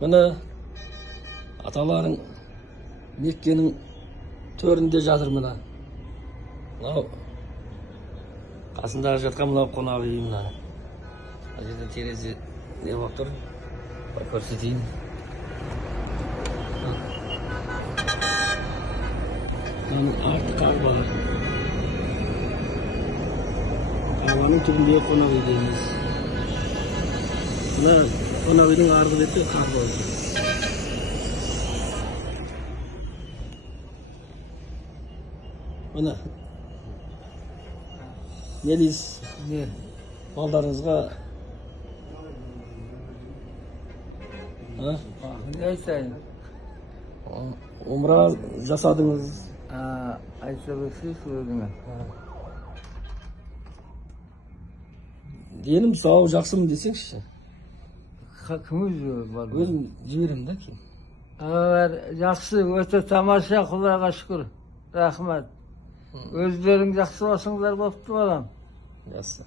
Mına ataların Mekke'nin töründe жатыр mına. Mынау қасындағы жатқан мынау қонақ үй мына. Мына жерде терезе не болып тұр. Көрсетейін. Мынаның арты Каба. Кабаның түбіндегі қонақ үй дейміз. Мына қонақ үйдің арғы беті Каба. Mına ne deysiz? Ne? Ballarınızga Neyse. umra jasadınız. Ayşe bir şey söyledin. Diyelim sağ ol, жақсымын десеңші. Kім өзі бар? Өзім жіберемін да кейін. Жақсы, өте тамаша, Құдайға шүкір. Рахмет. Өздерің жақсы болсаңдар бопты балам. Жақсы.